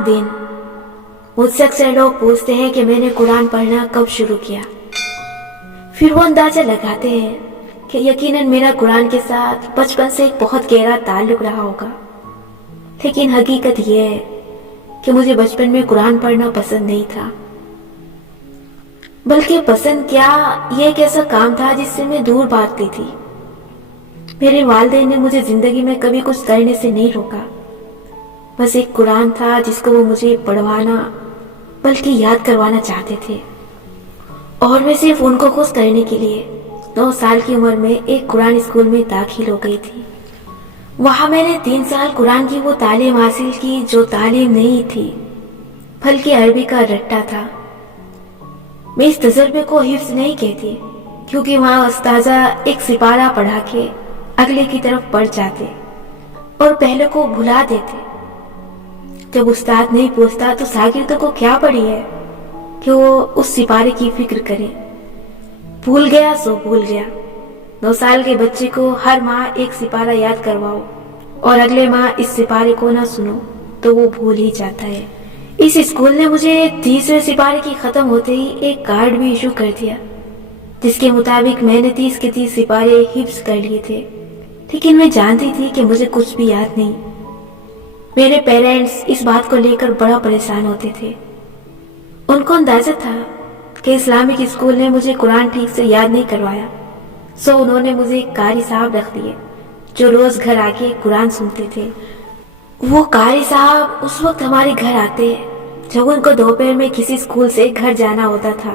दिन मुझसे अक्सर लोग पूछते हैं कि मैंने कुरान पढ़ना कब शुरू किया। फिर वो अंदाजा लगाते हैं कि यकीनन मेरा कुरान के साथ बचपन से एक बहुत गहरा ताल्लुक रहा होगा। लेकिन हकीकत यह है कि मुझे बचपन में कुरान पढ़ना पसंद नहीं था, बल्कि पसंद क्या, ये एक ऐसा काम था जिससे मैं दूर भागती थी। मेरे वालिदैन ने मुझे जिंदगी में कभी कुछ करने से नहीं रोका। बस एक कुरान था जिसको वो मुझे पढ़वाना बल्कि याद करवाना चाहते थे, और मैं सिर्फ उनको खुश करने के लिए 9 साल की उम्र में एक कुरान स्कूल में दाखिल हो गई थी। वहां मैंने 3 साल कुरान की वो तालीम हासिल की जो तालीम नहीं थी बल्कि अरबी का रट्टा था। मैं इस तजर्बे को हिफ्ज नहीं कहती, क्योंकि वहां उस्ताजा एक सिपारा पढ़ा के अगले की तरफ बढ़ जाते और पहले को भुला देते। जब उस्ताद नहीं पूछता तो शागिर्दों को क्या पड़ी है कि वो उस सिपारे की फिक्र करे। भूल गया सो भूल गया। 9 साल के बच्चे को हर माह एक सिपारा याद करवाओ और अगले माह इस सिपारे को ना सुनो तो वो भूल ही जाता है। इस स्कूल ने मुझे 30वें सिपारे की खत्म होते ही एक कार्ड भी इशू कर दिया, जिसके मुताबिक मैंने 30 के 30 सिपारे हिफ्ज कर लिए थे। लेकिन मैं जानती थी कि मुझे कुछ भी याद नहीं। मेरे पेरेंट्स इस बात को लेकर बड़ा परेशान होते थे। उनको अंदाजा था कि इस्लामिक स्कूल ने मुझे कुरान ठीक से याद नहीं करवाया, सो उन्होंने मुझे एक कारी साहब रख दिए जो रोज घर आके कुरान सुनते थे। वो कारी साहब उस वक्त हमारे घर आते जब उनको दोपहर में किसी स्कूल से घर जाना होता था।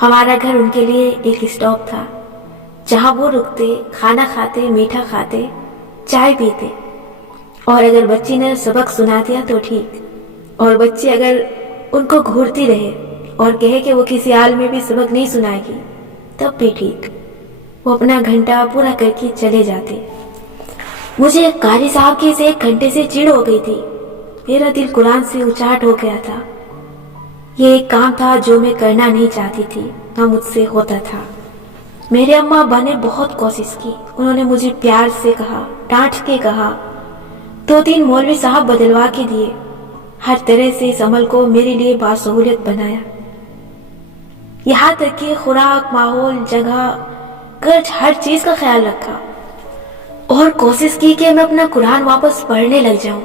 हमारा घर उनके लिए एक स्टॉप था जहां वो रुकते, खाना खाते, मीठा खाते, चाय पीते, और अगर बच्ची ने सबक सुना दिया तो ठीक, और बच्ची अगर उनको घूरती रहे और कहे कि वो किसी हाल में भी सबक नहीं सुनाएगी तब भी ठीक। वो अपना घंटा पूरा करके चले जाते। मुझे कारी साहब के इस 1 घंटे से चिढ़ हो गई थी। मेरा दिल कुरान से उचाट हो गया था। ये एक काम था जो मैं करना नहीं चाहती थी, ना मुझसे होता था। मेरे अम्मा अब्बा ने बहुत कोशिश की। उन्होंने मुझे प्यार से कहा, डांट के कहा, 2-3 मौलवी साहब बदलवा के दिए। हर तरह से इस अमल को मेरे लिए बासहूलियत बनाया। यहाँ तक कि खुराक, माहौल, जगह, खर्च, हर चीज का ख्याल रखा और कोशिश की कि मैं अपना कुरान वापस पढ़ने लग जाऊं।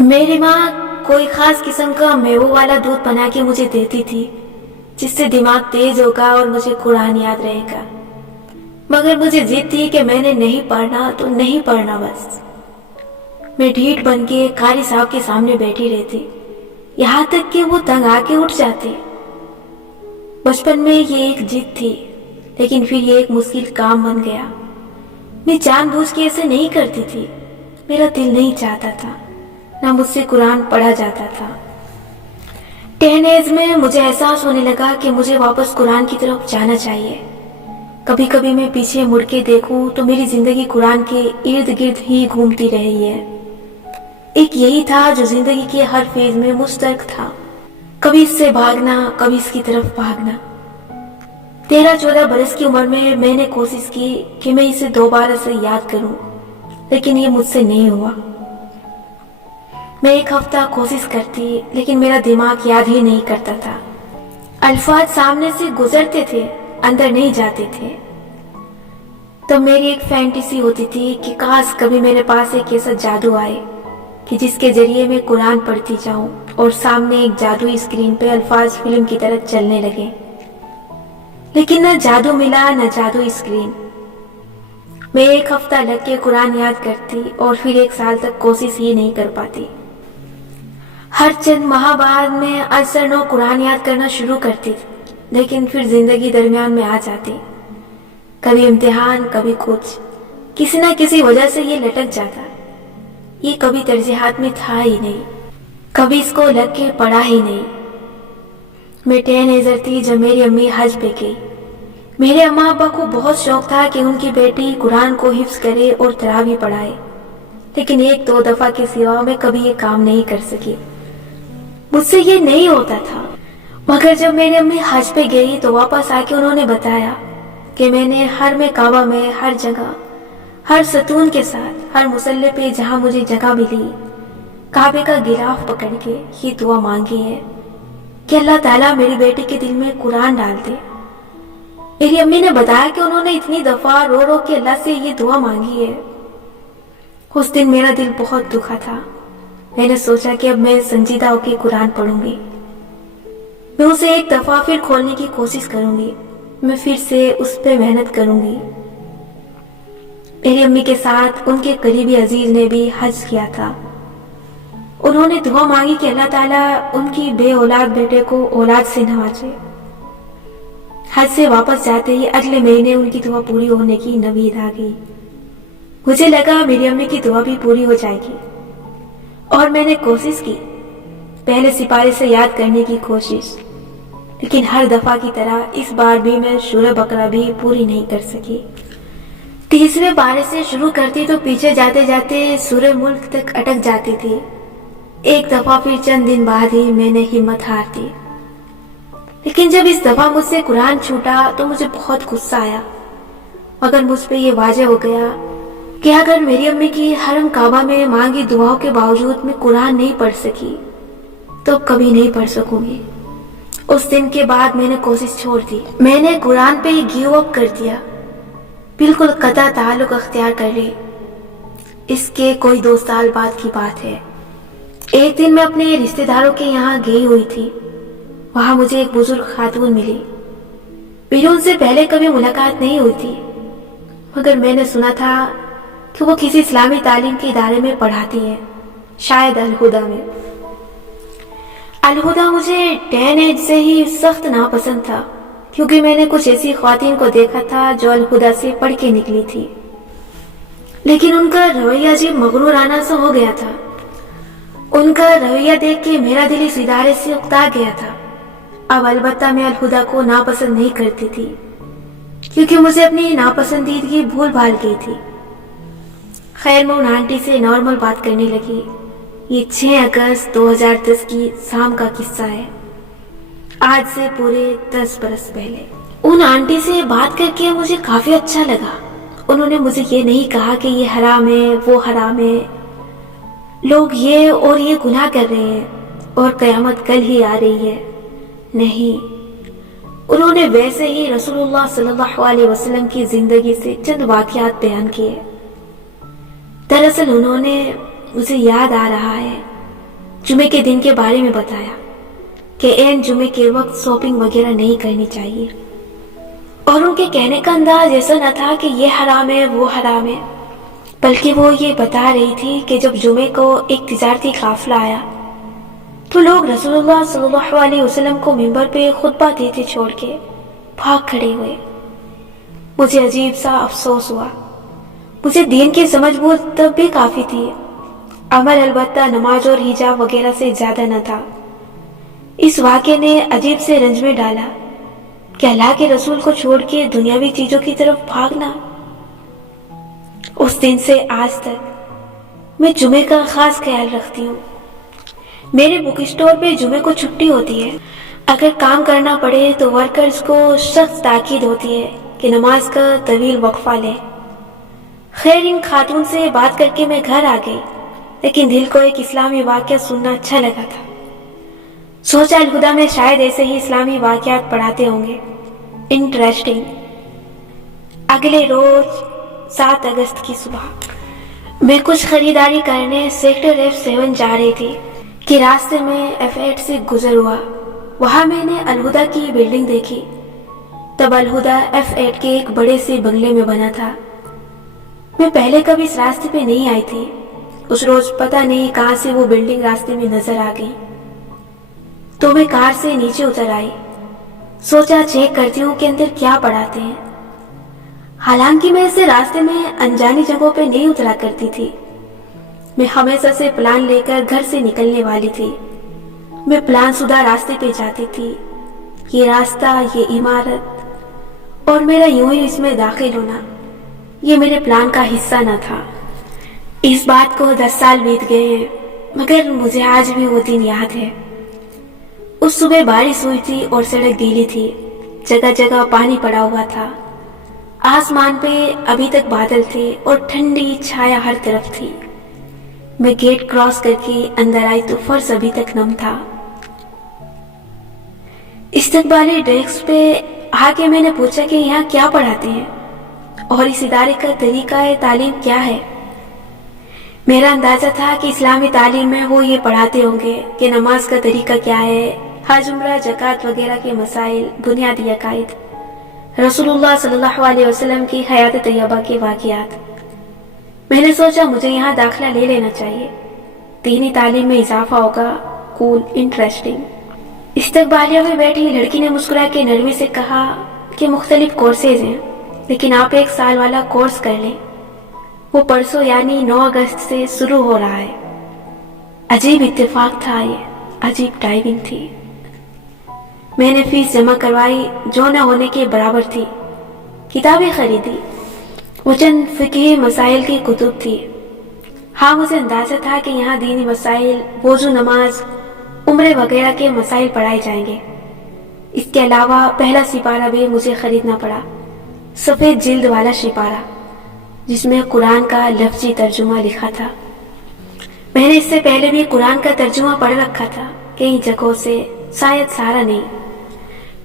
मेरी माँ कोई खास किस्म का मेवों वाला दूध बना के मुझे देती थी, जिससे दिमाग तेज होगा और मुझे कुरान याद रहेगा। मगर मुझे जिद थी कि मैंने नहीं पढ़ना तो नहीं पढ़ना बस। मैं ढीठ बन के कारी साहब के सामने बैठी रहती, यहाँ तक कि वो तंग आके उठ जाते। बचपन में ये एक जिद थी, लेकिन फिर ये एक मुश्किल काम बन गया। मैं जानबूझ के ऐसे नहीं करती थी। मेरा दिल नहीं चाहता था, ना मुझसे कुरान पढ़ा जाता था। टीनेज में मुझे एहसास होने लगा कि मुझे वापस कुरान की तरफ जाना चाहिए। कभी कभी मैं पीछे मुड़ के देखूं तो मेरी जिंदगी कुरान के इर्द गिर्द ही घूमती रही है। एक यही था जो जिंदगी के हर फेज में मुश्तरक था, कभी इससे भागना, कभी इसकी तरफ भागना। 13-14 बरस की उम्र में मैंने कोशिश की कि मैं इसे दोबारा से याद करूं, लेकिन ये मुझसे नहीं हुआ। मैं 1 हफ्ता कोशिश करती, लेकिन मेरा दिमाग याद ही नहीं करता था। अल्फाज सामने से गुजरते थे, अंदर नहीं जाते थे। तब मेरी एक फैंटेसी होती थी कि काश कभी मेरे पास एक ऐसा जादू आए कि जिसके जरिए मैं कुरान पढ़ती जाऊं और सामने एक जादुई स्क्रीन पे अल्फाज फिल्म की तरह चलने लगे। लेकिन न जादू मिला, न जादुई स्क्रीन। मैं 1 हफ्ता लग के कुरान याद करती और फिर 1 साल तक कोशिश ही नहीं कर पाती। हर चंद माह बाद में असरनो कुरान याद करना शुरू करती थी, लेकिन फिर जिंदगी दरमियान में आ जाती। कभी इम्तिहान, कभी कुछ, किसी न किसी वजह से ये लटक जाता। ये कभी तरजीहात में था ही नहीं, कभी इसको लग के पढ़ा ही नहीं। मैं टीनेजर थी जब मेरी अम्मी हज पे गई। मेरे अम्मा अब्बा को बहुत शौक था कि उनकी बेटी कुरान को हिफ्ज करे और तरावी पढ़ाए, लेकिन 1-2 दफा के सिवा मैं कभी ये काम नहीं कर सकी। मुझसे ये नहीं होता था। मगर जब मेरी अम्मी हज पे गई तो वापस आके उन्होंने बताया कि मैंने हर में काबा में हर जगह, हर सतून के साथ, हर मुसल्ले पे जहां मुझे जगह मिली, काबे का गिलाफ पकड़ के ये दुआ मांगी है कि अल्लाह ताला मेरी बेटी के दिल में कुरान डाल दे। मेरी अम्मी ने बताया कि उन्होंने इतनी दफा रो रो के अल्लाह से ये दुआ मांगी है। उस दिन मेरा दिल बहुत दुखा था। मैंने सोचा कि अब मैं संजीदा होकर कुरान पढ़ूंगी। मैं उसे एक दफा फिर खोलने की कोशिश करूंगी। मैं फिर से उस पर मेहनत करूंगी। मेरी अम्मी के साथ उनके करीबी अजीज ने भी हज किया था। उन्होंने दुआ मांगी कि अल्लाह ताला उनकी बे औलाद बेटे को औलाद से नवाजे। हज से वापस जाते ही अगले महीने उनकी दुआ पूरी होने की नवीद आ गई। मुझे लगा मेरी अम्मी की दुआ भी पूरी हो जाएगी और मैंने कोशिश की, पहले सिपारे से याद करने की कोशिश, लेकिन हर दफा की तरह इस बार भी मैं सूरह बकरा भी पूरी नहीं कर सकी। तीसरे पारे से शुरू करती तो पीछे जाते जाते सूरह मुल्क तक अटक जाती थी। एक दफा फिर चंद दिन बाद ही मैंने हिम्मत हार दी। लेकिन जब इस दफा मुझसे कुरान छूटा तो मुझे बहुत गुस्सा आया, मगर मुझ पे ये वाज़ेह हो गया कि अगर मेरी अम्मी की हरम काबा में मांगी दुआओं के बावजूद मैं कुरान नहीं पढ़ सकी तो कभी नहीं पढ़ सकूंगी। उस दिन के बाद मैंने कोशिश छोड़ दी। मैंने कुरान पे गिव अप कर दिया, बिल्कुल कता ताल्लुक अख्तियार कर ली। इसके कोई 2 साल बाद की बात है। एक दिन मैं अपने रिश्तेदारों के यहाँ गई हुई थी। वहां मुझे एक बुजुर्ग खातून मिली। मेरी उनसे पहले कभी मुलाकात नहीं हुई थी, मगर मैंने सुना था कि वो किसी इस्लामी तालीम के इदारे में पढ़ाती है, शायद अलहुदा में। अलहुदा मुझे 10 एज से ही सख्त नापसंद था, क्योंकि मैंने कुछ ऐसी ख्वातीन को देखा था जो अलहुदा से पढ़ के निकली थी, लेकिन उनका रवैया अजीब मगरूराना सा हो गया था। उनका रवैया देख के मेरा दिल इस इदारे से उकता गया था। अब अलबत्ता मैं अलहुदा को नापसंद नहीं करती थी, क्योंकि मुझे अपनी नापसंदीदगी भूल भाल गई थी। खैर, मैं उन आंटी से नॉर्मल बात करने लगी। ये 6 अगस्त 2010 की शाम का किस्सा है, आज से पूरे 10 बरस पहले। उन आंटी से बात करके मुझे काफी अच्छा लगा। उन्होंने मुझे ये नहीं कहा कि ये हराम है, वो हराम है, लोग ये और ये गुनाह कर रहे हैं और कयामत कल ही आ रही है। नहीं, उन्होंने वैसे ही रसूलुल्लाह सल्लल्लाहु अलैहि वसल्लम की जिंदगी से चंद वाक़यात बयान किए। दरअसल उन्होंने, मुझे याद आ रहा है, जुमे के दिन के बारे में बताया कि एन जुमे के वक्त शॉपिंग वगैरह नहीं करनी चाहिए। और उनके कहने का अंदाज ऐसा न था कि ये हराम है, वो हराम है, बल्कि वो ये बता रही थी कि जब जुमे को एक तिजारती काफिला आया तो लोग रसूलुल्लाह सल्लल्लाहु अलैहि वसल्लम को मिंबर पे खुतबा देते छोड़ के भाग खड़े हुए। मुझे अजीब सा अफसोस हुआ। मुझे दीन की समझ बूझ तब भी काफी थी, अमल अलबत्ता नमाज और हिजाब वगैरह से ज्यादा न था। इस वाक़े ने अजीब से रंज में डाला कि अल्लाह के रसूल को छोड़ के दुनियावी चीजों की तरफ भागना। उस दिन से आज तक मैं जुमे का खास ख्याल रखती हूँ। मेरे बुक स्टोर पे जुमे को छुट्टी होती है। अगर काम करना पड़े तो वर्कर्स को सख्त ताकीद होती है कि नमाज का तवील वक्फा लें। खैर, इन खातून से बात करके मैं घर आ गई, लेकिन दिल को एक इस्लामी वाक़या सुनना अच्छा लगा था। सोचा अलहुदा में शायद ऐसे ही इस्लामी वाक़यात पढ़ाते होंगे, इंटरेस्टिंग। अगले रोज 7 अगस्त की सुबह मैं कुछ खरीदारी करने सेक्टर F7 जा रही थी कि रास्ते में F8 से गुजर हुआ। वहां मैंने अलहुदा की बिल्डिंग देखी। तब अलहुदा F8 के एक बड़े से बंगले में बना था। मैं पहले कभी इस रास्ते पे नहीं आई थी। उस रोज पता नहीं कहां से वो बिल्डिंग रास्ते में नजर आ गई, तो मैं कार से नीचे उतर आई। सोचा चेक करती हूँ कि अंदर क्या पढ़ाते हैं। हालांकि मैं इसे रास्ते में अनजानी जगहों पे नहीं उतरा करती थी। मैं हमेशा से प्लान लेकर घर से निकलने वाली थी। मैं प्लान शुदा रास्ते पे जाती थी। ये रास्ता, ये इमारत और मेरा यूं ही इसमें दाखिल होना, ये मेरे प्लान का हिस्सा न था। इस बात को 10 साल बीत गए हैं, मगर मुझे आज भी वो दिन याद है। उस सुबह बारिश हुई थी और सड़क गीली थी, जगह जगह पानी पड़ा हुआ था। आसमान पे अभी तक बादल थे और ठंडी छाया हर तरफ थी। मैं गेट क्रॉस करके अंदर आई तो फर्श अभी तक नम था। इस्तकबाली डेस्क पे आके मैंने पूछा कि यहाँ क्या पढ़ाते हैं और इस इदारे का तरीका तालीम क्या है। मेरा अंदाजा था कि इस्लामी तालीम में वो ये पढ़ाते होंगे कि नमाज का तरीका क्या है, हज उम्रा ज़कात वगैरह के मसाइल, बुनियादी अकायद, रसूलुल्लाह सल्लल्लाहु अलैहि वसल्लम की हयात तैयबा के वाक़ियात। मैंने सोचा मुझे यहाँ दाखिला ले लेना चाहिए, दीनी तालीम में इजाफा होगा, कूल, इंटरेस्टिंग। इस्तकबालिया में बैठी लड़की ने मुस्कुरा के नरमी से कहा कि मुख्तलिफ कोर्सेज हैं, लेकिन आप 1 साल वाला कोर्स कर लें, वो परसों यानी 9 अगस्त से शुरू हो रहा है। अजीब इत्तेफाक था ये, अजीब टाइमिंग थी। मैंने फीस जमा करवाई जो न होने के बराबर थी, किताबें खरीदी, वो चंद फ़िक़ही मसाइल की कुतुब थी। हाँ, मुझे अंदाज़ा था कि यहाँ दीनी मसाइल, वज़ू, नमाज, उम्रे वगैरह के मसाइल पढ़ाए जाएंगे। इसके अलावा पहला सिपारा भी मुझे खरीदना पड़ा, सफ़ेद जिल्द वाला सिपारा जिसमें कुरान का लफ्ज़ी तर्जुमा लिखा था। मैंने इससे पहले भी कुरान का तर्जुमा पढ़ रखा था कई जगहों से, शायद सारा नहीं।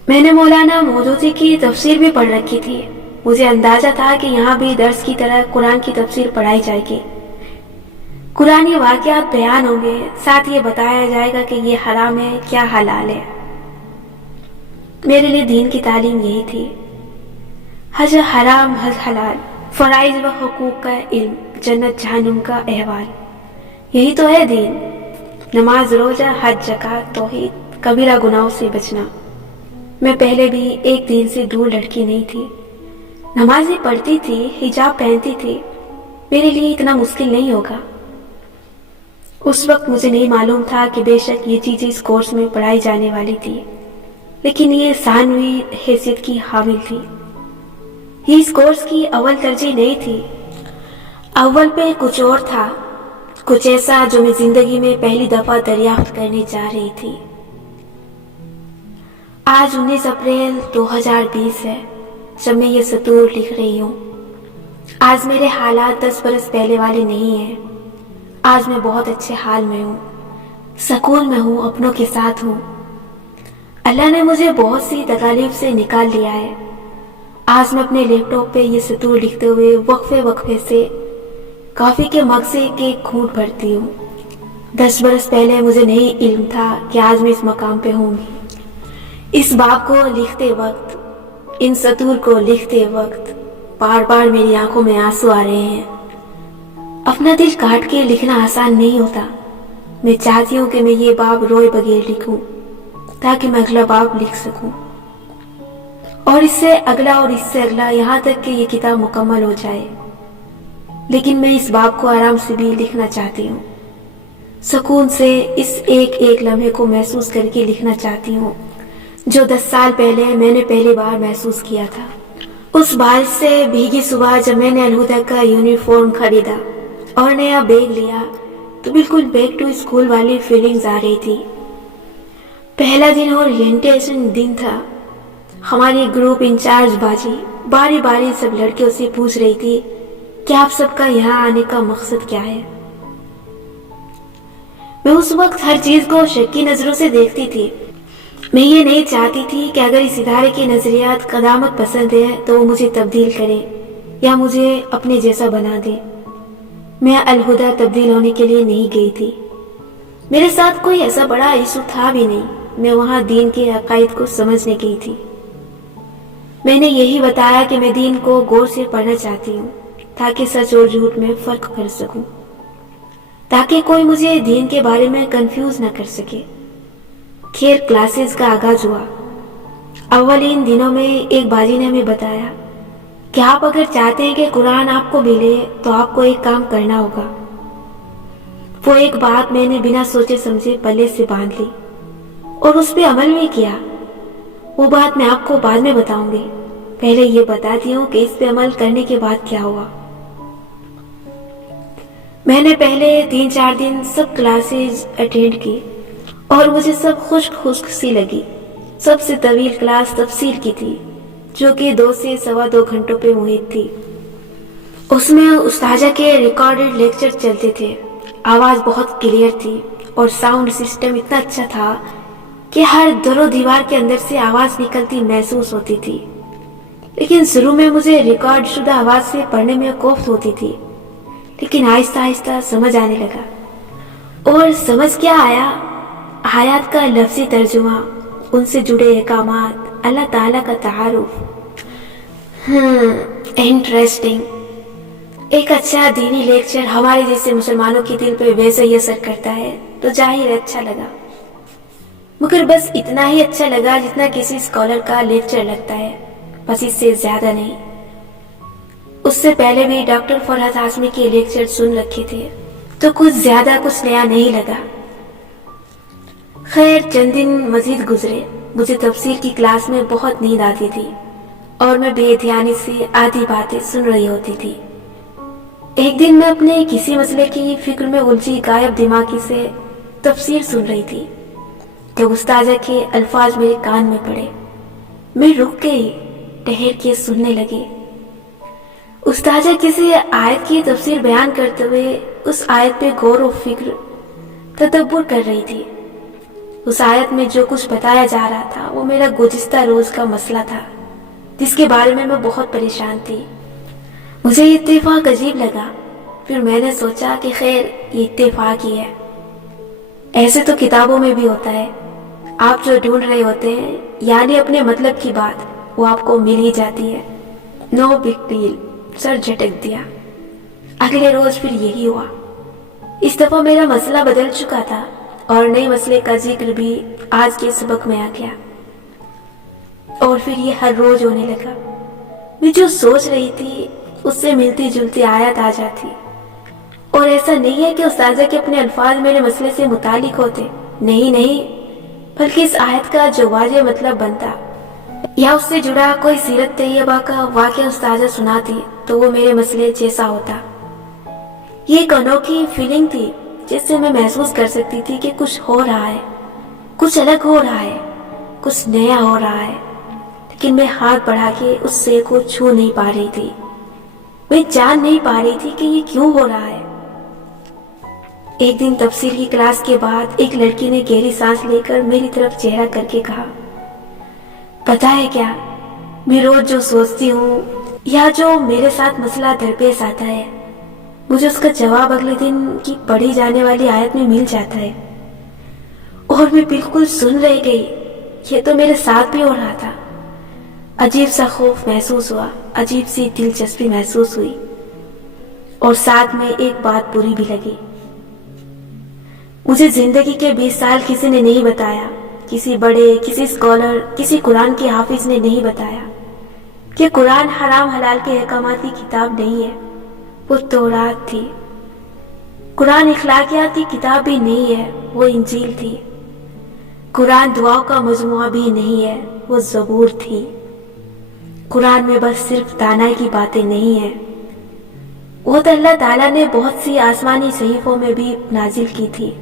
मैंने मौलाना मौदूदी की तफसीर भी पढ़ रखी थी। मुझे अंदाजा था कि यहाँ भी दर्स की तरह कुरान की तफसीर पढ़ाई जाएगी, कुरानी वाक़यात बयान होंगे, साथ ये बताया जाएगा कि ये हराम है, क्या हलाल है। मेरे लिए दीन की तालीम यही थी, हज हराम हज हलाल, फ़राइज़ व हुकूक का इल्म, जन्नत जहन्नुम का अहवाल, यही तो है दीन। नमाज, रोज़ा, हज, ज़कात, तौहीद, कबीरा गुनाहों से बचना। मैं पहले भी एक दीन से दूर लड़की नहीं थी, नमाज़ें पढ़ती थी, हिजाब पहनती थी, मेरे लिए इतना मुश्किल नहीं होगा। उस वक्त मुझे नहीं मालूम था कि बेशक ये चीज़ें इस कोर्स में पढ़ाई जाने वाली थी, लेकिन ये सानवी हैसियत की हामिल थी। ये इस कोर्स की अव्वल तरजीह नहीं थी, अव्वल पे कुछ और था, कुछ ऐसा जो मैं जिंदगी में पहली दफा दरियाफ्त करने जा रही थी। आज 19 अप्रैल 2020 है जब मैं ये सतूर लिख रही हूँ। आज मेरे हालात 10 बरस पहले वाले नहीं हैं। आज मैं बहुत अच्छे हाल में हूँ, सुकून में हूँ, अपनों के साथ हूँ। अल्लाह ने मुझे बहुत सी तकलीफ से निकाल लिया है। आज मैं अपने लैपटॉप पे ये सतूर लिखते हुए वक्फे वक्फे से कॉफ़ी के मग से एक घूंट भरती हूँ। 10 बरस पहले मुझे नहीं इल्म था कि आज मैं इस मकाम पे होंगी। इस बाब को लिखते वक्त, इन सतूर को लिखते वक्त बार बार मेरी आंखों में आंसू आ रहे हैं। अपना दिल काट के लिखना आसान नहीं होता। मैं चाहती हूँ कि मैं ये बाब रोए बगैर लिखूं ताकि मैं अगला बाब लिख सकूं, और इससे अगला और इससे अगला, यहाँ तक कि ये किताब मुकम्मल हो जाए। लेकिन मैं इस बाब को आराम से भी लिखना चाहती हूँ, सुकून से इस एक एक लम्हे को महसूस करके लिखना चाहती हूँ जो 10 साल पहले मैंने पहली बार महसूस किया था। उस बारिश से भीगी सुबह जब मैंने अलहुदा का यूनिफॉर्म खरीदा और नया बैग लिया तो बिल्कुल बैक टू स्कूल वाली फीलिंग्स आ रही थी। पहला दिन ओरिएंटेशन दिन था। हमारी ग्रुप इंचार्ज बाजी बारी बारी सब लड़कियों से पूछ रही थी कि आप सबका यहाँ आने का मकसद क्या है। मैं उस वक्त हर चीज को शक्की नजरों से देखती थी। मैं ये नहीं चाहती थी कि अगर इस इदारे के नजरियात कदामत पसंद है तो वो मुझे तब्दील करें या मुझे अपने जैसा बना दे। मैं अलहुदा तब्दील होने के लिए नहीं गई थी। मेरे साथ कोई ऐसा बड़ा इशू था भी नहीं। मैं वहाँ दीन के अकायद को समझने गई थी। मैंने यही बताया कि मैं दीन को गौर से पढ़ना चाहती हूँ ताकि सच और झूठ में फर्क कर सकूं, ताकि कोई मुझे दीन के बारे में कंफ्यूज न कर सके। खैर, क्लासेस का आगाज हुआ। अव्वलीन दिनों में एक बाजी ने हमें बताया कि आप अगर चाहते हैं कि कुरान आपको मिले तो आपको एक काम करना होगा। वो एक बात मैंने बिना सोचे समझे पल्ले से बांध ली और उस पर अमल भी किया। वो बात मैं आपको बाद में बताऊंगी, पहले ये बताती हूँ कि इस पे अमल करने के बाद क्या हुआ। मैंने पहले 3-4 दिन सब क्लासेस अटेंड की और मुझे सब खुश्क सी लगी। सबसे तवील क्लास तफसीर की थी जो कि 2 से 2.25 घंटों पे मुहित थी। उसमें उस्ताजा के रिकॉर्डेड लेक्चर चलते थे। आवाज बहुत क्लियर थी और साउंड सिस्टम इतना अच्छा था कि हर दरो दीवार के अंदर से आवाज निकलती महसूस होती थी। लेकिन शुरू में मुझे रिकॉर्ड शुदा आवाज से पढ़ने में कोफ्त होती थी, लेकिन आहिस्ता आहिस्ता समझ आने लगा। और समझ क्या आया, आयत का लफ्जी तर्जुमा, उनसे जुड़े अहकामात, अल्लाह ताला का तारुफ। इंटरेस्टिंग। एक अच्छा दीनी लेक्चर हमारे जैसे मुसलमानों के दिल पे वैसे ही असर करता है तो जाहिर अच्छा लगा, मगर बस इतना ही अच्छा लगा जितना किसी स्कॉलर का लेक्चर लगता है, बस इससे ज्यादा नहीं। उससे पहले भी डॉक्टर फरहत हाशमी के लेक्चर सुन रखे थे तो कुछ ज्यादा कुछ नया नहीं लगा। खैर चंद दिन मजीद गुजरे। मुझे तफसीर की क्लास में बहुत नींद आती थी और मैं बेध्यानी से आधी बातें सुन रही होती थी। एक दिन मैं अपने किसी मसले की फिक्र में उलझी गायब दिमागी से तफसीर सुन रही थी जब उस्ताजा के अल्फाज मेरे कान में पड़े। मैं रुक गई, ठहर के सुनने लगी। उस्ताजा किसी आयत की तफसीर बयान करते हुए उस आयत पे गौर और फिक्र तदब्बुर कर रही थी। उस आयत में जो कुछ बताया जा रहा था वो मेरा गुज़िश्ता रोज का मसला था जिसके बारे में मैं बहुत परेशान थी। मुझे ये इत्तेफाक अजीब लगा। फिर मैंने सोचा कि खैर ये इत्तेफाक ही है, ऐसे तो किताबों में भी होता है। आप जो ढूंढ रहे होते हैं यानी अपने मतलब की बात, वो आपको मिल ही जाती है। No big deal. सर झटक दिया। अगले रोज फिर यही हुआ। इस दफा मेरा मसला बदल चुका था और नए मसले का जिक्र भी आज के सबक में आ गया और फिर ये हर रोज होने लगा। मैं जो सोच रही थी उससे मिलती जुलती आयत आ जाती। और ऐसा नहीं है कि उस्ताजा के अपने अल्फाज मेरे मसले से मुतालिक होते, नहीं नहीं, बल्कि इस आयत का जो वाज़ेह मतलब बनता या उससे जुड़ा कोई सीरत तैयबा का वाक़या उस्ताजा सुनाती तो वो मेरे मसले जैसा होता। ये एक अनोखी फीलिंग थी जिससे मैं महसूस कर सकती थी कि कुछ हो रहा है, कुछ अलग हो रहा है, कुछ नया हो रहा है। लेकिन मैं हाथ बढ़ा के उस शे को छू नहीं पा रही थी। मैं जान नहीं पा रही थी कि ये क्यों हो रहा है। एक दिन तफसीर की क्लास के बाद एक लड़की ने गहरी सांस लेकर मेरी तरफ चेहरा करके कहा, पता है क्या, मैं रोज जो सोचती हूँ या जो मेरे साथ मसला दरपेश आता है, मुझे उसका जवाब अगले दिन की पढ़ी जाने वाली आयत में मिल जाता है। और मैं बिल्कुल सुन रह गई। ये तो मेरे साथ भी हो रहा था। अजीब सा खौफ महसूस हुआ, अजीब सी दिलचस्पी महसूस हुई और साथ में एक बात बुरी भी लगी। मुझे जिंदगी के 20 साल किसी ने नहीं बताया, किसी बड़े, किसी स्कॉलर, किसी कुरान के हाफिज ने नहीं बताया कि कुरान हराम हलाल के अहकामात की किताब नहीं है, वो तौरात थी। कुरान इखलाकियात की किताब भी नहीं है, वो इंजील थी। कुरान दुआओं का मजमुआ भी नहीं है, वो ज़बूर थी। कुरान में बस सिर्फ दानाई की बातें नहीं है, वो तो अल्लाह ताला ने बहुत सी आसमानी सहीफों में भी नाजिल की थी।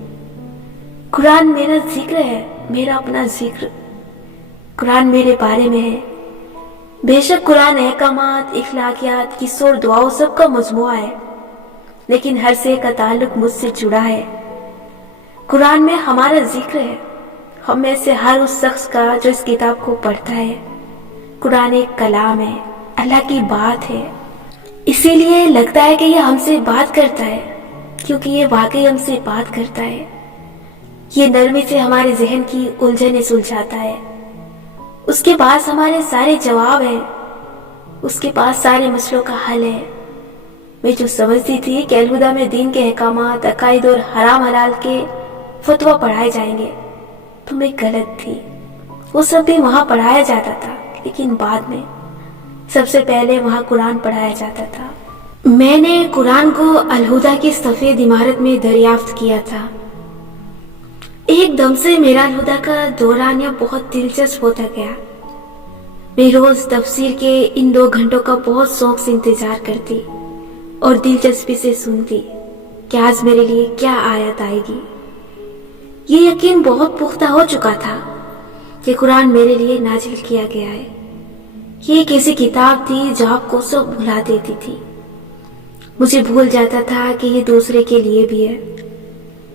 कुरान मेरा जिक्र है, मेरा अपना जिक्र। कुरान मेरे बारे में है। बेशक कुरान अहकामात, इखलाकियात, किस्सों और दुआओं सबका मजमुआ है, लेकिन हर से का ताल्लुक मुझसे जुड़ा है। कुरान में हमारा जिक्र है, हम में से हर उस शख्स का जो इस किताब को पढ़ता है। कुरान एक कलाम है, अल्लाह की बात है। इसीलिए लगता है कि ये हमसे बात करता है, क्योंकि ये वाकई हमसे बात करता है। ये नरमी से हमारे जहन की उलझने सुलझाता है। उसके पास हमारे सारे जवाब हैं, उसके पास सारे मसलों का हल है। मैं जो समझती थी कि अलहुदा में दीन के अहकामात, अकायद और हराम हलाल के फतवा पढ़ाए जाएंगे, तो मैं गलत थी। वो सब भी वहाँ पढ़ाया जाता था, लेकिन बाद में सबसे पहले वहाँ कुरान पढ़ाया जाता था। मैंने कुरान को अलहुदा की सफेद इमारत में दरियाफ्त किया था। एकदम से मेरा अलहुदा का दौरानिया बहुत दिलचस्प होता गया। मैं रोज तफसीर के इन 2 घंटों का बहुत शौक से इंतजार करती और दिलचस्पी से सुनती कि आज मेरे लिए क्या आयत आएगी। ये यकीन बहुत पुख्ता हो चुका था कि कुरान मेरे लिए नाजिल किया गया है। ये एक ऐसी किताब थी जो आपको सब भुला देती थी। मुझे भूल जाता था कि ये दूसरे के लिए भी है।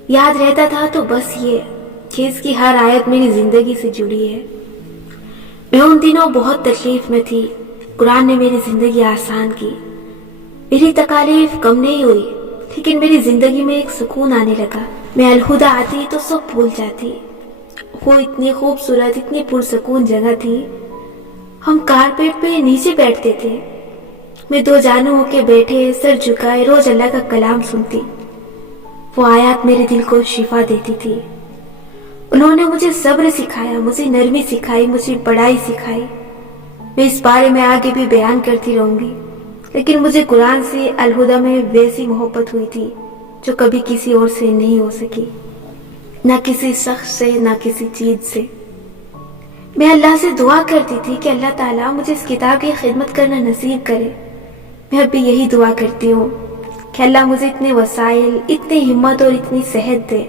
याद रहता था तो बस ये कि इसकी हर आयत मेरी जिंदगी से जुड़ी है। मैं उन दिनों बहुत तकलीफ में थी। कुरान ने मेरी जिंदगी आसान की। मेरी तकालीफ कम नहीं हुई, लेकिन मेरी जिंदगी में एक सुकून आने लगा। मैं अलहुदा आती तो सब भूल जाती। वो इतनी खूबसूरत, इतनी पुरसकून जगह थी। हम कारपेट पे नीचे बैठते थे। मैं दो जानू होके बैठे, सर झुकाए, रोज अल्लाह का कलाम सुनती। वो आयत मेरे दिल को शिफा देती थी। उन्होंने मुझे सब्र सिखाया, मुझे नरमी सिखाई, मुझे बड़ाई सिखाई। मैं इस बारे में आगे भी बयान करती रहूंगी, लेकिन मुझे कुरान से अलहुदा में वैसी मोहब्बत हुई थी जो कभी किसी और से नहीं हो सकी, ना किसी शख्स से, ना किसी चीज से। मैं अल्लाह से दुआ करती थी कि अल्लाह ताला मुझे इस किताब की खिदमत करना नसीब करे। मैं अब भी यही दुआ करती हूँ कि अल्लाह मुझे इतने वसाइल, इतनी हिम्मत और इतनी सेहत दे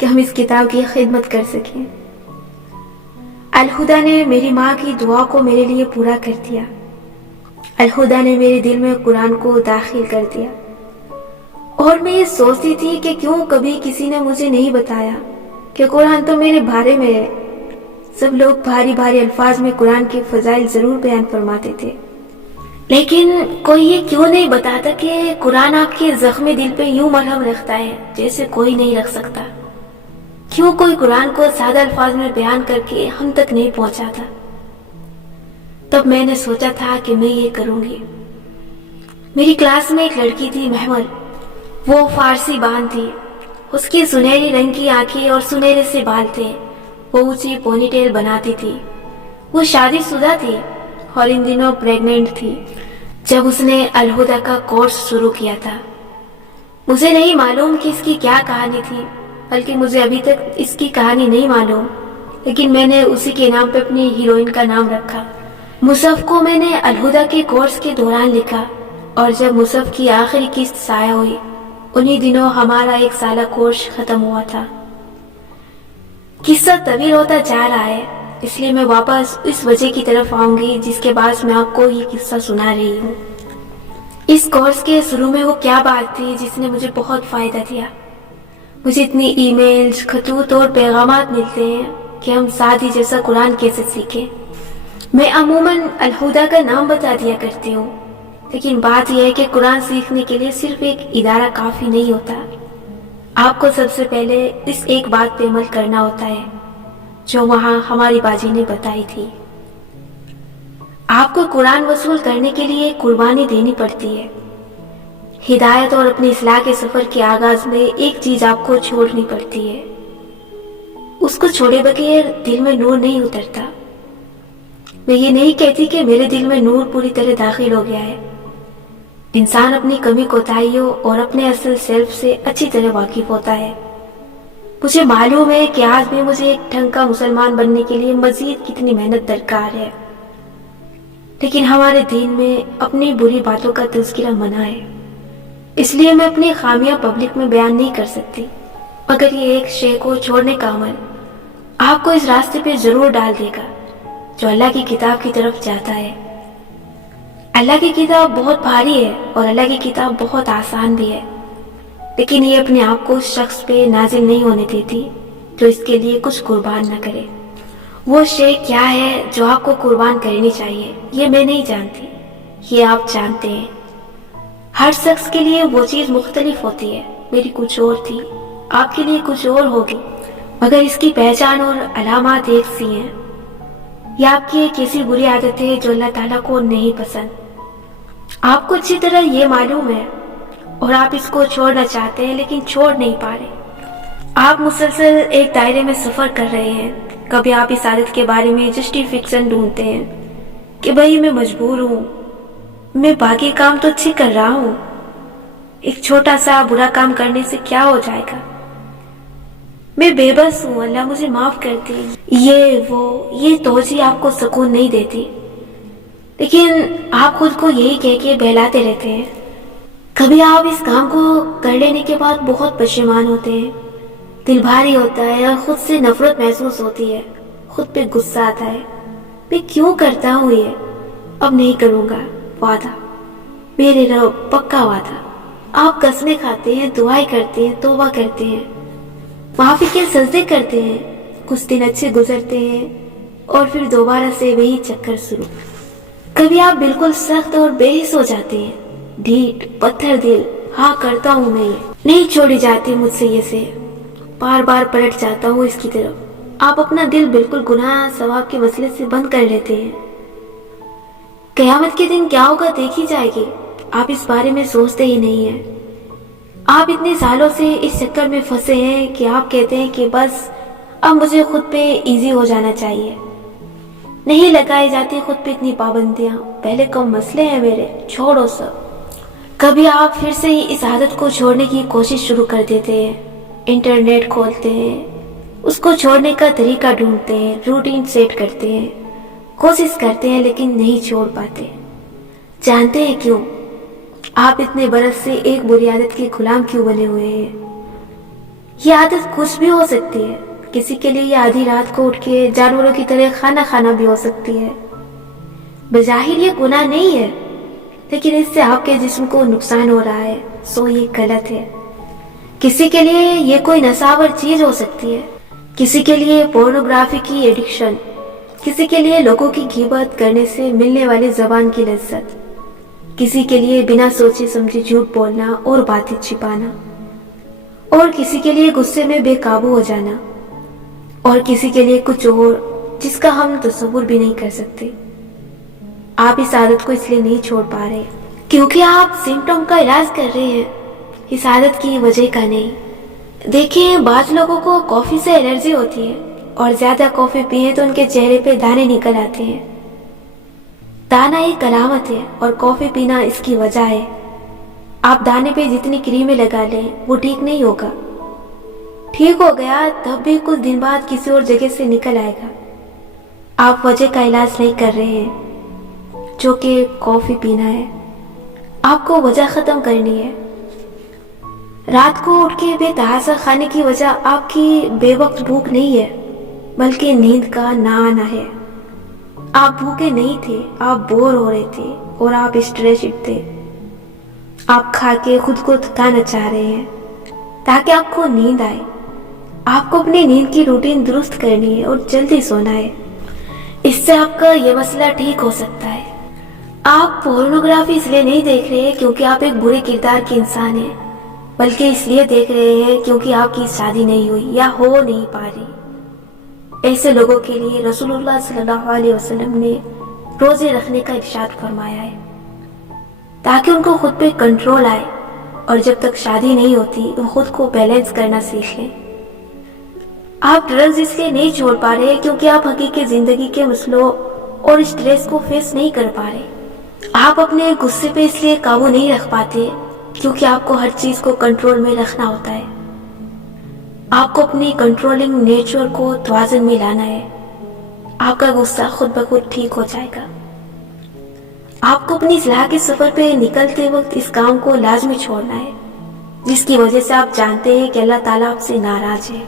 कि हम इस किताब की खिदमत कर सकें। अलहुदा ने मेरी माँ की दुआ को मेरे लिए पूरा कर दिया। अलहुदा ने मेरे दिल में कुरान को दाखिल कर दिया। और मैं ये सोचती थी कि क्यों कभी किसी ने मुझे नहीं बताया कि कुरान तो मेरे बारे में है। सब लोग भारी भारी अल्फाज में कुरान के फजाइल जरूर बयान फरमाते थे, लेकिन कोई ये क्यों नहीं बताता कि कुरान आपके जख्मी दिल पे यूं मरहम रखता है जैसे कोई नहीं रख सकता। क्यों कोई कुरान को सादा अल्फाज में बयान करके हम तक नहीं पहुंचाता। तब मैंने सोचा था कि मैं ये करूंगी। मेरी क्लास में एक लड़की थी, महमल। वो फारसी बान थी। उसकी सुनहरी रंग की आंखें और सुनहरे से बाल थे। वो ऊंची पोनीटेल बनाती थी। वो शादीशुदा थी और इन दिनों प्रेग्नेंट थी जब उसने अलहुदा का कोर्स शुरू किया था। मुझे नहीं मालूम कि इसकी क्या कहानी थी, बल्कि मुझे अभी तक इसकी कहानी नहीं मालूम, लेकिन मैंने उसी के नाम पे अपनी हीरोइन का नाम रखा। मुसहफ को मैंने अलहुदा के कोर्स के दौरान लिखा, और जब मुसहफ की आखिरी किस्त साया हुई, उन्हीं दिनों हमारा 1 साला कोर्स खत्म हुआ था। किस्सा तवील होता जा रहा है, इसलिए मैं वापस इस वजह की तरफ आऊंगी जिसके बाद मैं आपको ये किस्सा सुना रही हूँ। इस कोर्स के शुरू में वो क्या बात थी जिसने मुझे बहुत फायदा दिया। मुझे इतनी ईमेल्स, खतूत और पैगामात मिलते हैं कि हम साथ ही जैसा कुरान कैसे सीखें। मैं अमूमन अलहुदा का नाम बता दिया करती हूँ, लेकिन बात यह है कि कुरान सीखने के लिए सिर्फ एक इदारा काफी नहीं होता। आपको सबसे पहले इस एक बात पे अमल करना होता है जो वहां हमारी बाजी ने बताई थी। आपको कुरान वसूल करने के लिए कुर्बानी देनी पड़ती है। हिदायत और अपनी इस्लाह के सफर के आगाज में एक चीज आपको छोड़नी पड़ती है। उसको छोड़े बगैर दिल में नूर नहीं उतरता। मैं ये नहीं कहती कि मेरे दिल में नूर पूरी तरह दाखिल हो गया है। इंसान अपनी कमी कोताहियों और अपने असल सेल्फ से अच्छी तरह वाकिफ होता है। मुझे मालूम है कि आज भी मुझे एक ढंग का मुसलमान बनने के लिए मजीद कितनी मेहनत दरकार है, लेकिन हमारे दीन में अपनी बुरी बातों का तज़किरा मना है, इसलिए मैं अपनी खामियां पब्लिक में बयान नहीं कर सकती। मगर ये एक शे को छोड़ने का अमल आपको इस रास्ते पे जरूर डाल देगा जो अल्लाह की किताब की तरफ जाता है। अल्लाह की किताब बहुत भारी है और अल्लाह की किताब बहुत आसान भी है, लेकिन ये अपने आप को उस शख्स पे नाजिल नहीं होने देती जो इसके लिए कुछ कुर्बान न करे। वो शे क्या है जो आपको कुर्बान करनी चाहिए, ये मैं नहीं जानती, ये आप जानते हैं। हर शख्स के लिए वो चीज मुख्तलिफ होती है। मेरी कुछ और थी, आपके लिए कुछ और होगी, मगर इसकी पहचान और अलामात एक सी हैं। ये आपकी एक ऐसी बुरी आदत है जो अल्लाह ताला को नहीं पसंद। आपको अच्छी तरह ये मालूम है और आप इसको छोड़ना चाहते हैं, लेकिन छोड़ नहीं पा रहे। आप मुसलसल एक दायरे में सफर कर रहे हैं। कभी आप इस आदत के बारे में जस्टिफिकेशन ढूंढते हैं कि भाई मैं मजबूर हूँ, मैं बाकी काम तो अच्छे कर रहा हूँ, एक छोटा सा बुरा काम करने से क्या हो जाएगा, मैं बेबस हूँ, अल्लाह मुझे माफ कर दे। ये तोजी आपको सुकून नहीं देती, लेकिन आप खुद को यही कह के बहलाते रहते हैं। कभी आप इस काम को कर लेने के बाद बहुत परेशान होते हैं, दिल भारी होता है और खुद से नफरत महसूस होती है, खुद पे गुस्सा आता है। मैं क्यों करता हूँ ये, अब नहीं करूँगा, वादा, मेरे रब, पक्का वादा। आप कसमें खाते हैं, दुआएं करते हैं, तौबा करते हैं, माफी के सजदे करते हैं, कुछ दिन अच्छे गुजरते हैं और फिर दोबारा से वही चक्कर शुरू। कभी आप बिल्कुल सख्त और बेहिस हो जाते हैं, ढीठ पत्थर दिल, हाँ करता हूँ मैं, ये नहीं छोड़ी जाती मुझसे ये से, बार बार पलट जाता हूँ इसकी तरफ। आप अपना दिल बिल्कुल गुनाह सवाब के मसले से बंद कर लेते हैं। कयामत के दिन क्या होगा देखी जाएगी, आप इस बारे में सोचते ही नहीं है। आप इतने सालों से इस चक्कर में फंसे हैं कि आप कहते हैं कि बस अब मुझे खुद पे इजी हो जाना चाहिए, नहीं लगाई जाती खुद पे इतनी पाबंदियां, पहले कम मसले हैं मेरे, छोड़ो सब। कभी आप फिर से ही इस आदत को छोड़ने की कोशिश शुरू कर देते हैं, इंटरनेट खोलते हैं, उसको छोड़ने का तरीका ढूंढते हैं, रूटीन सेट करते हैं, कोशिश करते हैं लेकिन नहीं छोड़ पाते। जानते हैं क्यों? आप इतने बरस से एक बुरी आदत के गुलाम क्यों बने हुए हैं? ये आदत कुछ भी हो सकती है, किसी के लिए ये आधी रात को उठ के जानवरों की तरह खाना खाना भी हो सकती है। बजाहिर ये गुनाह नहीं है, लेकिन इससे आपके जिस्म को नुकसान हो रहा है, सो ये गलत है। किसी के लिए ये कोई नशावर चीज हो सकती है, किसी के लिए पोर्नोग्राफी की एडिक्शन, किसी के लिए लोगों की गिबत करने से मिलने वाली जबान की लज्जत, किसी के लिए बिना सोचे समझे झूठ बोलना और बातें छिपाना, और किसी के लिए गुस्से में बेकाबू हो जाना, और किसी के लिए कुछ और जिसका हम तसव्वुर भी नहीं कर सकते। आप इस आदत को इसलिए नहीं छोड़ पा रहे क्योंकि आप सिम्टम का इलाज कर रहे हैं, इस आदत की वजह का नहीं। देखिए, बाज लोगों को कॉफी से एलर्जी होती है और ज्यादा कॉफी पिए तो उनके चेहरे पे दाने निकल आते हैं। दाना एक अलामत है और कॉफी पीना इसकी वजह है। आप दाने पे जितनी क्रीमें लगा लें वो ठीक नहीं होगा, ठीक हो गया तब भी कुछ दिन बाद किसी और जगह से निकल आएगा। आप वजह का इलाज नहीं कर रहे हैं जो कि कॉफी पीना है, आपको वजह खत्म करनी है। रात को उठ के बेतहासा खाने की वजह आपकी बेवक्त भूख नहीं है, बल्कि नींद का ना आना है। आप भूखे नहीं थे, आप बोर हो रहे थे और आप स्ट्रेस्ड थे। आप खा के खुद को थकाना चाह रहे हैं ताकि आपको नींद आए। आपको अपनी नींद की रूटीन दुरुस्त करनी है और जल्दी सोना है, इससे आपका ये मसला ठीक हो सकता है। आप पोर्नोग्राफी इसलिए नहीं देख रहे हैं क्योंकि आप एक बुरे किरदार के इंसान हैं, बल्कि इसलिए देख रहे हैं क्योंकि आपकी शादी नहीं हुई या हो नहीं पा रही। ऐसे लोगों के लिए रसूलुल्लाह सल्लल्लाहु अलैहि वसल्लम ने रोजे रखने का इरशाद फरमाया है ताकि उनको खुद पे कंट्रोल आए और जब तक शादी नहीं होती वो खुद को बैलेंस करना सीख लें। आप ड्रग्स इसलिए नहीं छोड़ पा रहे क्योंकि आप हकीकी जिंदगी के मसलों और स्ट्रेस को फेस नहीं कर पा रहे। आप अपने गुस्से पे इसलिए काबू नहीं रख पाते क्योंकि आपको हर चीज को कंट्रोल में रखना होता है। आपको अपनी कंट्रोलिंग नेचर को तवाज़ुन में लाना है। आपका गुस्सा खुद ब खुद ठीक हो जाएगा। आपको अपनी इस्लाह के सफर पे निकलते वक्त इस काम को लाजमी छोड़ना है जिसकी वजह से आप जानते हैं कि अल्लाह ताला आपसे नाराज है।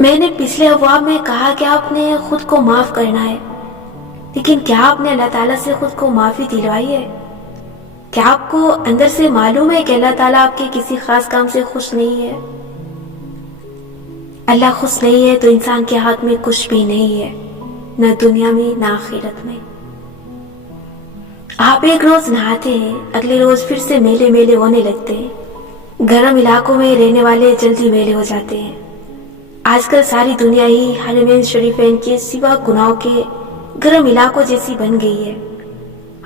मैंने पिछले अफवाह में कहा कि आपने खुद को माफ करना है, लेकिन क्या आपने अल्लाह ताला से खुद को माफी दिलवाई है? क्या आपको अंदर से मालूम है कि अल्लाह ताला आपके किसी खास काम से खुश नहीं है? अल्लाह खुश नहीं है तो इंसान के हाथ में कुछ भी नहीं है, न दुनिया में न आखिरत में। आप एक रोज नहाते हैं, अगले रोज फिर से मेले मेले होने लगते हैं। गर्म इलाकों में रहने वाले जल्दी मेले हो जाते हैं। आजकल सारी दुनिया ही हरमैन शरीफैन के सिवा गुनाहों के गर्म इलाकों जैसी बन गई है।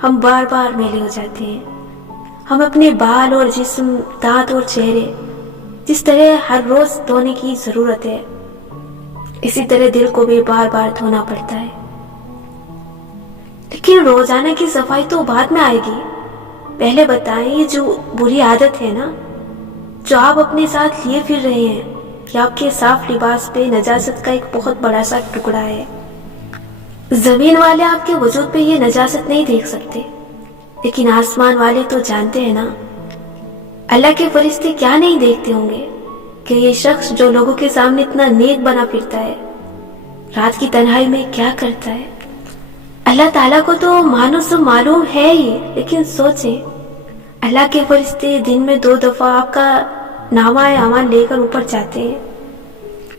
हम बार बार मेले हो जाते हैं। हम अपने बाल और जिस्म, दांत और चेहरे जिस तरह हर रोज धोने की जरूरत है, इसी तरह दिल को भी बार बार धोना पड़ता है। लेकिन रोजाना की सफाई तो बाद में आएगी। पहले बताएं, ये जो बुरी आदत है ना, जो आप अपने साथ लिए फिर रहे हैं, कि आपके साफ लिबास पे नजासत का एक बहुत बड़ा सा टुकड़ा है। जमीन वाले आपके वजूद पे ये नजासत नहीं देख सकते, लेकिन आसमान वाले तो जानते हैं ना। अल्लाह के फरिश्ते क्या नहीं देखते होंगे कि ये शख्स जो लोगों के सामने इतना नेक बना फिरता है, रात की तन्हाई में क्या करता है। अल्लाह ताला को तो मानो सब मालूम है ही, लेकिन सोचें, अल्लाह के फरिश्ते दिन में 2 दफा आपका नामा अमाल लेकर ऊपर जाते हैं।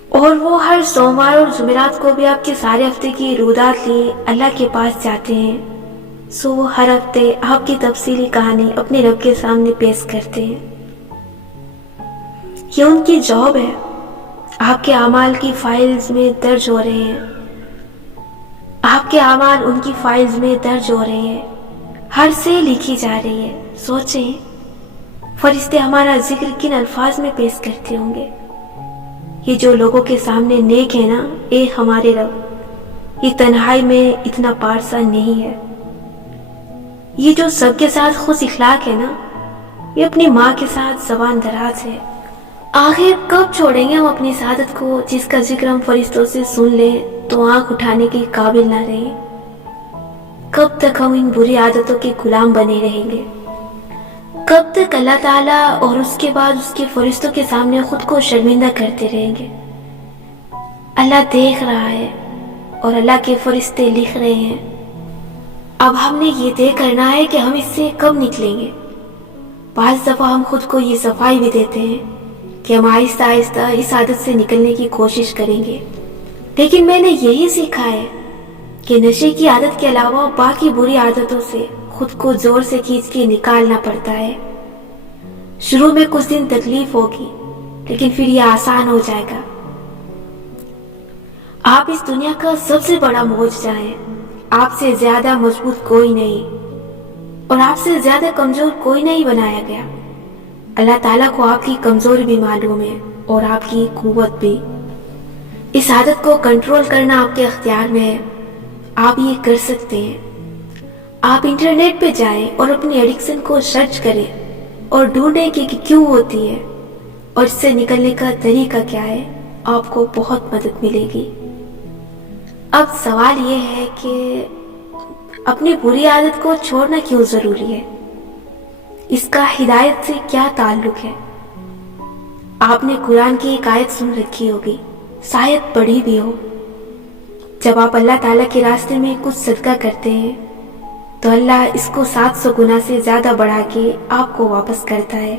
اور وہ ہر سوموار اور جمعرات کو بھی آپ کے سارے ہفتے کی رودات لیے اللہ کے پاس جاتے ہیں. سو وہ ہر ہفتے آپ کی تفصیلی کہانی اپنے رب کے سامنے پیش کرتے ہیں. یہ ان کی جاب ہے. آپ کے اعمال کی فائلز میں درج ہو رہے ہیں. آپ کے اعمال ان کی فائلز میں درج ہو رہے ہیں. ہر سے لکھی جا رہی ہے. سوچیں فرشتے ہمارا ذکر کن الفاظ میں پیش کرتے ہوں گے. یہ جو لوگوں کے سامنے نیک ہے نا، اے ہمارے رب، یہ تنہائی میں اتنا پارسا نہیں ہے. یہ جو سب کے ساتھ خوش اخلاق ہے نا، یہ اپنی ماں کے ساتھ زبان دراز ہے. آخر کب چھوڑیں گے ہم اپنی سعادت کو، جس کا ذکر ہم فرشتوں سے سن لیں تو آنکھ اٹھانے کے قابل نہ رہیں؟ کب تک ہم ان بری عادتوں کے غلام بنے رہیں گے؟ کب تک اللہ تعالیٰ اور اس کے بعد اس کے فرشتوں کے سامنے خود کو شرمندہ کرتے رہیں گے؟ اللہ دیکھ رہا ہے اور اللہ کے فرشتے لکھ رہے ہیں. اب ہم نے یہ طے کرنا ہے کہ ہم اس سے کب نکلیں گے. بعض دفعہ ہم خود کو یہ صفائی بھی دیتے ہیں کہ ہم آہستہ آہستہ اس عادت سے نکلنے کی کوشش کریں گے، لیکن میں نے یہی سیکھا ہے کہ نشے کی عادت کے علاوہ باقی بری عادتوں سے خود کو زور سے کھینچ کے نکالنا پڑتا ہے. شروع میں کچھ دن تکلیف ہوگی، لیکن پھر یہ آسان ہو جائے گا. آپ اس دنیا کا سب سے بڑا معجزہ ہیں. آپ سے زیادہ مضبوط کوئی نہیں اور آپ سے زیادہ کمزور کوئی نہیں بنایا گیا. اللہ تعالیٰ کو آپ کی کمزوری بھی معلوم ہے اور آپ کی قوت بھی. اس عادت کو کنٹرول کرنا آپ کے اختیار میں ہے. آپ یہ کر سکتے ہیں. آپ انٹرنیٹ پہ جائیں اور اپنی ایڈکشن کو سرچ کریں اور ڈھونڈیں کہ کیوں ہوتی ہے اور اس سے نکلنے کا طریقہ کیا ہے. آپ کو بہت مدد ملے گی. اب سوال یہ ہے کہ اپنی بری عادت کو چھوڑنا کیوں ضروری ہے؟ اس کا ہدایت سے کیا تعلق ہے؟ آپ نے قرآن کی ایک آیت سن رکھی ہوگی، شاید پڑھی بھی ہو. جب آپ اللہ تعالیٰ کے راستے میں کچھ صدقہ کرتے ہیں تو اللہ اس کو 700 گنا سے زیادہ بڑھا کے آپ کو واپس کرتا ہے.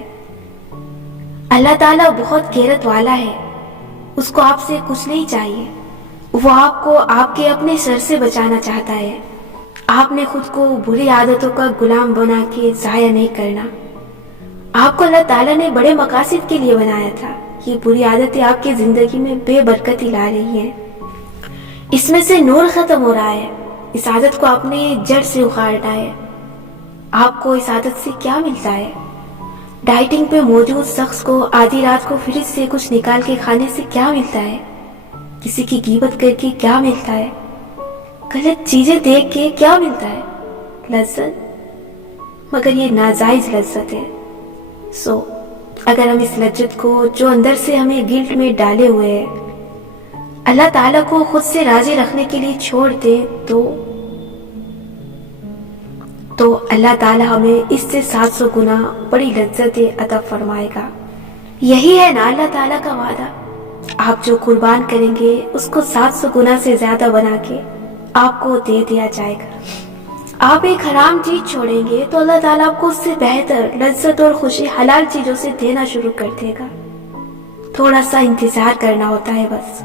اللہ تعالیٰ بہت غیرت والا ہے. اس کو آپ سے کچھ نہیں چاہیے. وہ آپ کو آپ کے اپنے شر سے بچانا چاہتا ہے. آپ نے خود کو بری عادتوں کا غلام بنا کے ضائع نہیں کرنا. آپ کو اللہ تعالیٰ نے بڑے مقاصد کے لیے بنایا تھا. یہ بری عادتیں آپ کی زندگی میں بے برکتی لا رہی ہیں. اس میں سے نور ختم ہو رہا ہے. اس عادت کو آپ نے جڑ سے اکھاڑنا ہے. آپ کو اس عادت سے کیا ملتا ہے؟ ڈائٹنگ پہ موجود شخص کو آدھی رات کو فریج سے کچھ نکال کے کھانے سے کیا ملتا ہے؟ کسی کی غیبت کر کے کیا ملتا ہے؟ غلط چیزیں دیکھ کے کیا ملتا ہے؟ لذت. مگر یہ ناجائز لذت ہے. سو اگر ہم اس لذت کو جو اندر سے ہمیں گلٹ میں ڈالے ہوئے ہیں اللہ تعالیٰ کو خود سے راضی رکھنے کے لیے چھوڑ دیں تو اللہ تعالیٰ ہمیں اس سے 700 گنا بڑی لذت عطا فرمائے گا. یہی ہے نا اللہ تعالیٰ کا وعدہ. آپ جو قربان کریں گے اس کو 700 گنا سے زیادہ بنا کے آپ کو دے دیا جائے گا. آپ ایک حرام چیز چھوڑیں گے تو اللہ تعالیٰ آپ کو اس سے بہتر لذت اور خوشی حلال چیزوں سے دینا شروع کر دے گا. تھوڑا سا انتظار کرنا ہوتا ہے بس.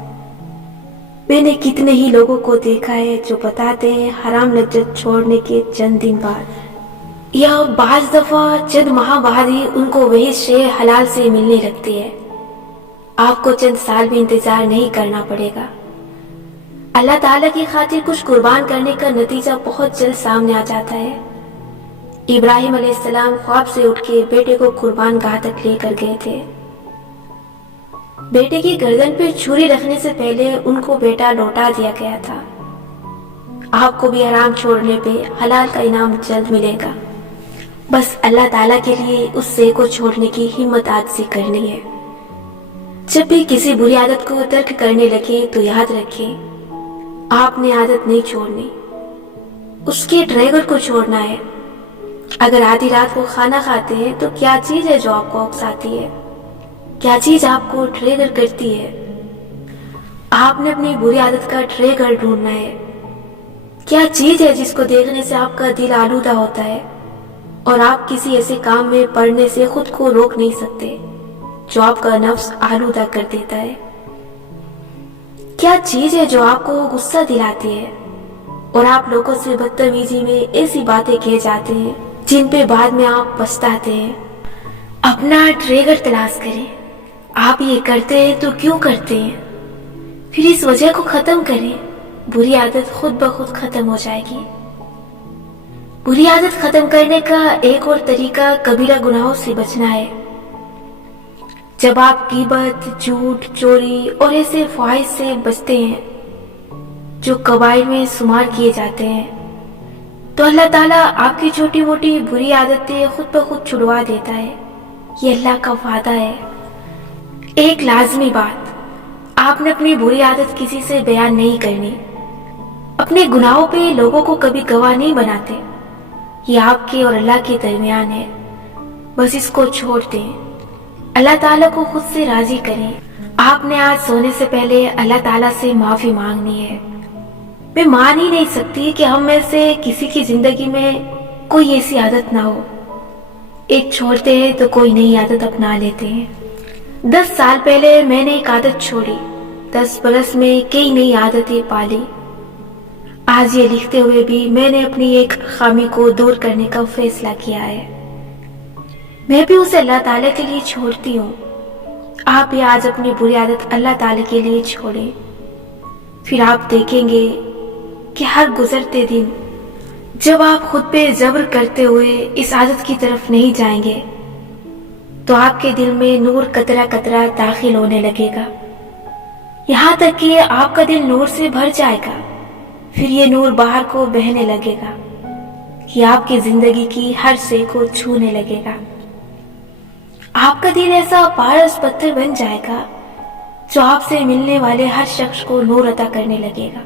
میں نے کتنے ہی لوگوں کو دیکھا ہے جو بتاتے ہیں حرام لذت چھوڑنے کے چند دن بعد یا بعض دفعہ چند ماہ بعد ہی ان کو وہی شے حلال سے ملنے لگتی ہے. آپ کو چند سال بھی انتظار نہیں کرنا پڑے گا. اللہ تعالیٰ کی خاطر کچھ قربان کرنے کا نتیجہ بہت جلد سامنے آ جاتا ہے. ابراہیم علیہ السلام خواب سے اٹھ کے بیٹے کو قربان گاہ تک لے کر گئے تھے. بیٹے کی گردن پہ چھری رکھنے سے پہلے ان کو بیٹا لوٹا دیا گیا تھا. آپ کو بھی حرام چھوڑنے پہ حلال کا انعام جلد ملے گا. بس اللہ تعالیٰ کے لیے اس سے کو چھوڑنے کی ہمت آج سے کرنی ہے. جب بھی کسی بری عادت کو ترک کرنے لگے تو یاد رکھیں آپ نے عادت نہیں چھوڑنی، اس کے ٹریگر کو چھوڑنا ہے. اگر آدھی رات کو کھانا کھاتے ہیں تو کیا چیز ہے جو آپ کو اکساتی ہے؟ کیا چیز آپ کو ٹریگر کرتی ہے؟ آپ نے اپنی بری عادت کا ٹریگر ڈھونڈنا ہے. کیا چیز ہے جس کو دیکھنے سے آپ کا دل آلودہ ہوتا ہے اور آپ کسی ایسے کام میں پڑنے سے خود کو روک نہیں سکتے جو آپ کا نفس آلودہ کر دیتا ہے؟ क्या चीज है जो आपको गुस्सा दिलाती है और आप लोगों से बदतमीजी में ऐसी बातें कह जाते हैं जिन पे बाद में आप पछताते हैं। अपना ट्रिगर तलाश करें। आप ये करते हैं तो क्यों करते हैं, फिर इस वजह को खत्म करें। बुरी आदत खुद ब खुद खत्म हो जाएगी। बुरी आदत खत्म करने का एक और तरीका कबीरा गुनाहों से बचना है। जब आप ग़ीबत, झूठ, चोरी और ऐसे ख्वाहिश से बचते हैं जो कबाइर में शुमार किए जाते हैं, तो अल्लाह ताला आपकी छोटी मोटी बुरी आदतें खुद ब खुद छुड़वा देता है। ये अल्लाह का वादा है। एक लाजमी बात, आपने अपनी बुरी आदत किसी से बयान नहीं करनी। अपने गुनाहों पे लोगों को कभी गवाह नहीं बनाते। ये आपके और अल्लाह के दरमियान है। बस इसको छोड़ दें। अल्लाह ताला को खुद से राजी करें। आपने आज सोने से पहले अल्लाह ताला से माफी मांगनी है। मैं मान ही नहीं सकती कि हम में से किसी की जिंदगी में कोई ऐसी आदत ना हो। एक छोड़ते हैं तो कोई नई आदत अपना लेते हैं। 10 साल पहले मैंने एक आदत छोड़ी, 10 बरस में कई नई आदतें पाली। आज ये लिखते हुए भी मैंने अपनी एक खामी को दूर करने का फैसला किया है। मैं भी उसे अल्लाह ताला के लिए छोड़ती हूँ। आप भी आज अपनी बुरी आदत अल्लाह ताला के लिए छोड़ें। फिर आप देखेंगे कि हर गुजरते दिन जब आप खुद पे जबर करते हुए इस आदत की तरफ नहीं जाएंगे तो आपके दिल में नूर कतरा कतरा दाखिल होने लगेगा, यहाँ तक कि आपका दिल नूर से भर जाएगा। फिर ये नूर बाहर को बहने लगेगा कि आपकी जिंदगी की हर शे को छूने लगेगा। आपका दिल ऐसा पारस पत्थर बन जाएगा जो आपसे मिलने वाले हर शख्स को नूर अता करने लगेगा।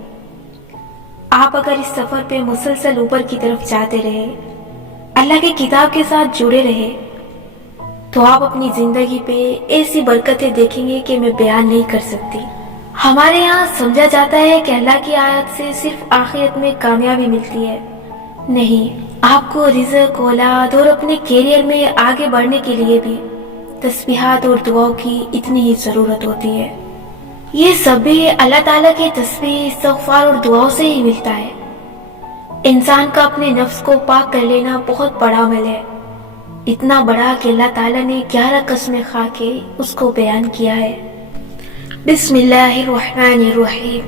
आप अगर इस सफर पे मुसलसल ऊपर की तरफ जाते रहे, अल्लाह की किताब के साथ जुड़े रहे, तो आप अपनी जिंदगी पे ऐसी बरकतें देखेंगे कि मैं बयान नहीं कर सकती। हमारे यहाँ समझा जाता है कि अल्लाह की आयत से सिर्फ आखिरत में कामयाबी मिलती है। नहीं, आपको रिज़्क, औलाद और अपने कैरियर में आगे बढ़ने के लिए भी तस्बीहात और दुआओं की इतनी ही जरूरत होती है। ये सब भी अल्लाह ताला के तस्बीह, इस्तग़फ़ार और दुआओं से ही मिलता है। इंसान का अपने नफ्स को पाक कर लेना बहुत बड़ा अमल है, इतना बड़ा कि अल्लाह ताला ने 11 कसमें खा के उसको बयान किया है। बिस्मिल्लाहिर्रहमानिर्रहीम।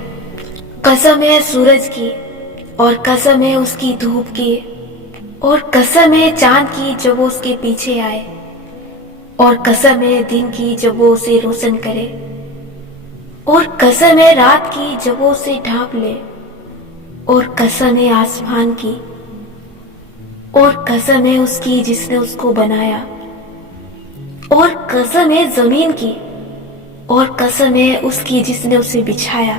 कसम है सूरज की और कसम है उसकी धूप की और कसम है चांद की जब वो उसके पीछे आए और कसम है दिन की जब वो उसे रोशन करे और कसम है रात की जब वो उसे ढांप ले और कसम है आसमान की और कसम है उसकी जिसने उसको बनाया और कसम है जमीन की और कसम है उसकी जिसने उसे बिछाया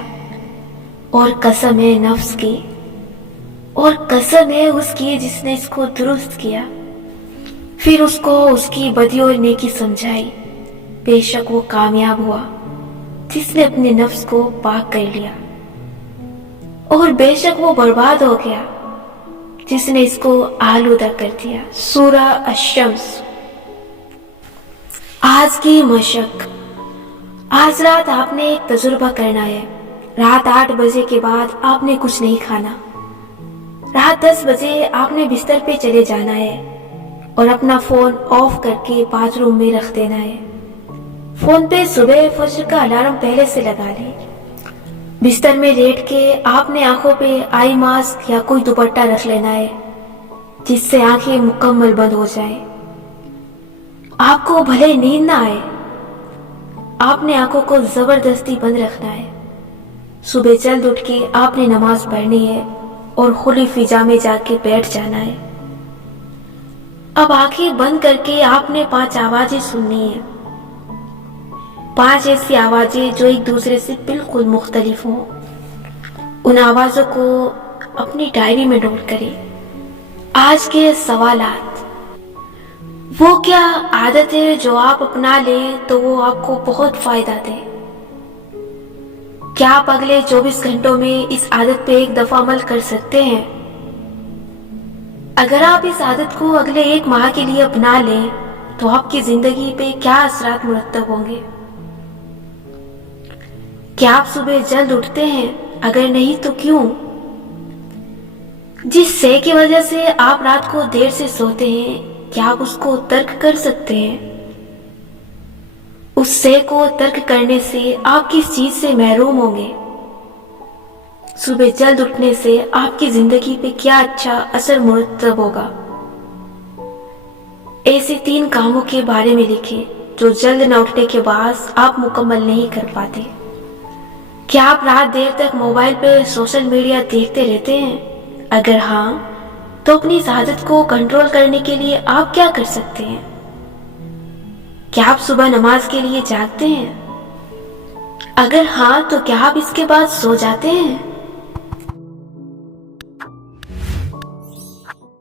और कसम है नफ्स की और कसम है उसकी जिसने इसको दुरुस्त किया, फिर उसको उसकी बदी और नेकी समझाई। बेशक वो कामयाब हुआ जिसने अपने नफ्स को पाक कर लिया और बेशक वो बर्बाद हो गया जिसने इसको आलूदा कर दिया। सूरा अश-शम्स। आज की मशक। आज रात आपने एक तजुर्बा करना है। रात 8 बजे के बाद आपने कुछ नहीं खाना। रात 10 बजे आपने बिस्तर पे चले जाना है और अपना फोन ऑफ करके बाथरूम में रख देना है। फोन पे सुबह फजर का अलार्म पहले से लगा लें। बिस्तर में लेट के आपने आंखों पे आई मास्क या कोई दुपट्टा रख लेना है जिससे आंखें मुकम्मल बंद हो जाए। आपको भले नींद ना आए, आपने आंखों को जबरदस्ती बंद रखना है। सुबह जल्द उठ के आपने नमाज पढ़नी है और खुली फिजा में जाके बैठ जाना है। अब आंखें बंद करके आपने 5 आवाजें सुननी है। 5 ऐसी आवाजें जो एक दूसरे से बिल्कुल मुख्तलिफ हों। उन आवाजों को अपनी डायरी में नोट करें। आज के सवालात। वो क्या आदत है जो आप अपना लें तो वो आपको बहुत फायदा दे? क्या आप अगले 24 घंटों में इस आदत पे एक दफा अमल कर सकते हैं? अगर आप इस आदत को अगले 1 माह के लिए अपना लें तो आपकी जिंदगी पे क्या असरात मुरत्तब होंगे? क्या आप सुबह जल्द उठते हैं? अगर नहीं तो क्यों? जिस शय की वजह से आप रात को देर से सोते हैं, क्या आप उसको तर्क कर सकते हैं? उस शय को तर्क करने से आप किस चीज से महरूम होंगे? सुबह जल्द उठने से आपकी जिंदगी पे क्या अच्छा असर मुरतब होगा? ऐसे 3 कामों के बारे में लिखें जो जल्द न उठने के बाद आप मुकम्मल नहीं कर पाते। क्या आप रात देर तक मोबाइल पर सोशल मीडिया देखते रहते हैं? अगर हाँ, तो अपनी इस आदत को कंट्रोल करने के लिए आप क्या कर सकते हैं? क्या आप सुबह नमाज के लिए जागते हैं? अगर हाँ, तो क्या आप इसके बाद सो जाते हैं?